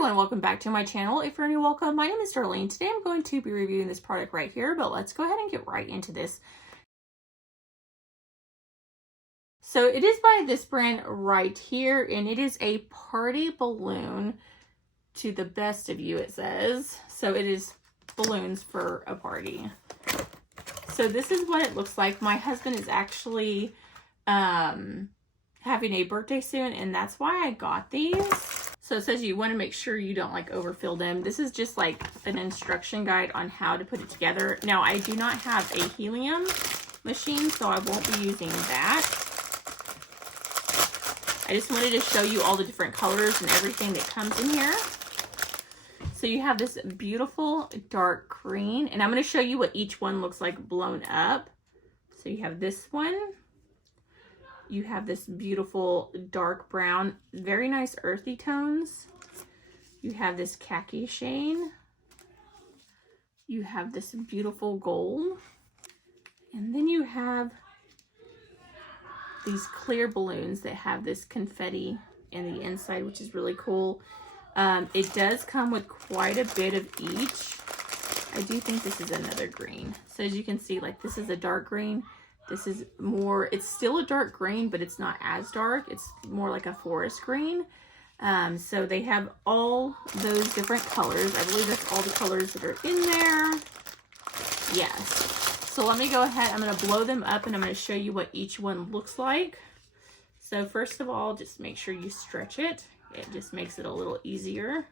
everyone, welcome back to my channel. If you're new, welcome. My name is Darlene. Today I'm going to be reviewing this product right here, but let's go ahead and get right into this. So it is by this brand right here, and it is a party balloon to the best of you, it says. So it is balloons for a party. So this is what it looks like. My husband is actually having a birthday soon, and that's why I got these. So it says you want to make sure you don't like overfill them. This is just like an instruction guide on how to put it together. Now I do not have a helium machine, so I won't be using that. I just wanted to show you all the different colors and everything that comes in here. So you have this beautiful dark green, and I'm going to show you what each one looks like blown up. So you have this one. You have this beautiful dark brown, very nice earthy tones. You have this khaki shade. You have this beautiful gold. And then you have these clear balloons that have this confetti in the inside, which is really cool. It does come with quite a bit of each. I do think this is another green. So as you can see, like this is a dark green. This is more, it's still a dark green, but it's not as dark. It's more like a forest green. So they have all those different colors. I believe that's all the colors that are in there. Yes. So let me go ahead. I'm going to blow them up and I'm going to show you what each one looks like. So first of all, just make sure you stretch it. It just makes it a little easier.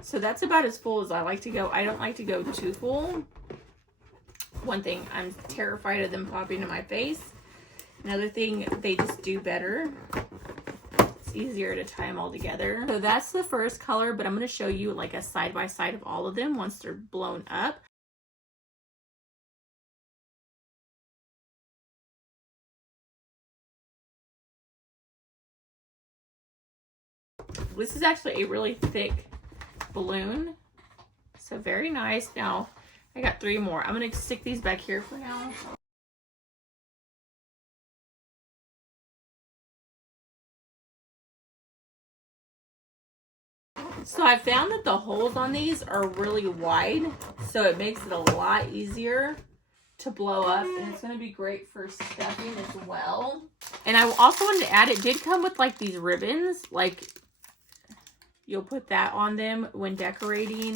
So that's about as full as I like to go. I don't like to go too full. One thing, I'm terrified of them popping in my face. Another thing, they just do better. It's easier to tie them all together. So that's the first color, but I'm going to show you like a side-by-side of all of them once they're blown up. This is actually a really thick balloon, so very nice. Now I got 3 more. I'm going to stick these back here for now. So I found that the holes on these are really wide, so it makes it a lot easier to blow up, and it's going to be great for stuffing as well. And I also wanted to add, it did come with like these ribbons, like you'll put that on them when decorating.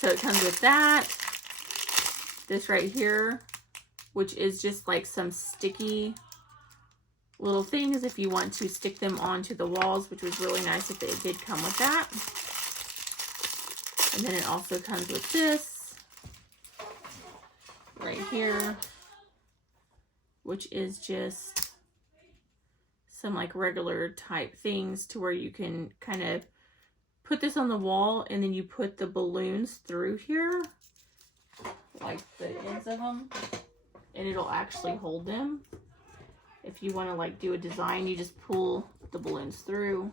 So it comes with that. This right here, which is just like some sticky little things if you want to stick them onto the walls, which was really nice if it did come with that. And then it also comes with this right here, which is just some like regular type things to where you can kind of put this on the wall, and then you put the balloons through here, like the ends of them, and it'll actually hold them. If you want to like do a design, you just pull the balloons through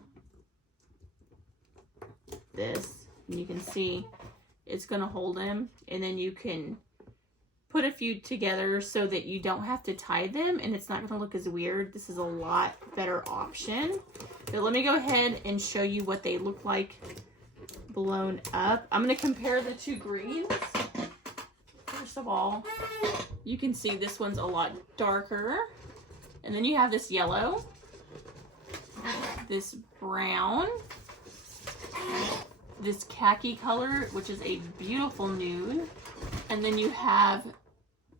this, and you can see it's going to hold them, and then you can put a few together so that you don't have to tie them and it's not going to look as weird. This is a lot better option. So let me go ahead and show you what they look like blown up. I'm going to compare the 2 greens. First of all, you can see this one's a lot darker. And then you have this yellow, this brown, this khaki color, which is a beautiful nude. And then you have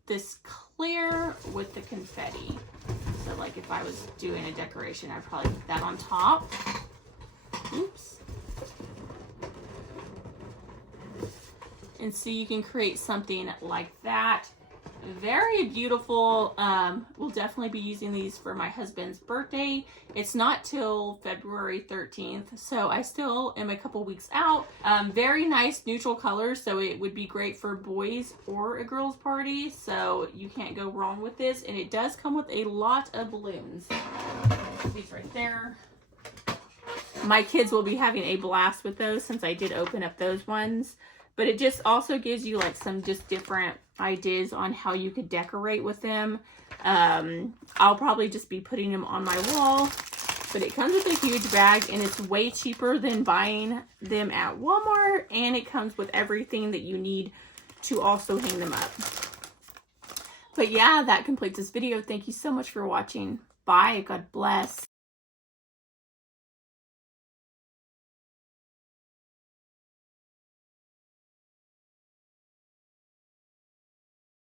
this clear with the confetti. So like if I was doing a decoration, I'd probably put that on top. Oops. And so you can create something like that. Very beautiful. We'll definitely be using these for my husband's birthday. It's not till February 13th, so I still am a couple weeks out. Very nice neutral colors, so it would be great for boys or a girl's party, so you can't go wrong with this. And it does come with a lot of balloons. These right there. my kids will be having a blast with those since I did open up those ones. But it just also gives you like some just different ideas on how you could decorate with them. I'll probably just be putting them on my wall. But it comes with a huge bag, and it's way cheaper than buying them at Walmart. And it comes with everything that you need to also hang them up. But yeah, that completes this video. Thank you so much for watching. Bye. God bless.